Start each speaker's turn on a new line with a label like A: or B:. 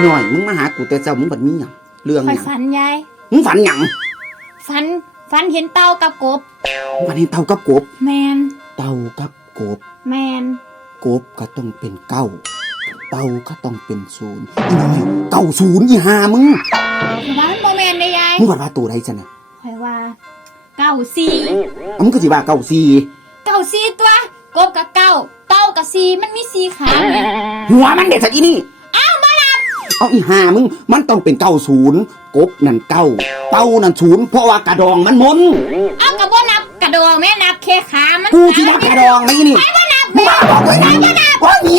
A: หน่อยมึงมาหากูแต่เจ้ามึงบัดมีหยังเรื่อง
B: คอย
A: หยัง
B: ฝันยาย
A: มึงฝันหยัง
B: ฝันฝันเห็นเต่ากับกบ
A: วันนี้เต่ากับกบ
B: แมน
A: เต่ากับกบ
B: แมน
A: กบก็ต้องเป็นเก้า เต่าก็ต้องเป็นศูนย์อีน้อยเก้าศูนย์อีหามึง
B: ว่ามันบ่แมนได้ยาย
A: มึงว่าว่าตัวใดจะเนี่ย
B: คอยว่าเก้าสี่
A: มึงก็สิว่าเก้าสี่
B: เก้าสี่ตัว กบกับเก้าเต่ากับสี่มันมีสี่ขาแม่
A: หัวมันเด็ดสักอีนี่อ้าวมาลับ เอาอีหามึง มันต้องเป็นเก้าศูนย์กบนั่นเก้าเต่านั่นศูนย์เพราะว่ากระดองมันมน
B: เอากระบ่นับกระโดดแม่นับแค่ขามัน
A: กูที่ว่ากระดองไม่นี่มึงบ้าบอกเลยนะว่าหนี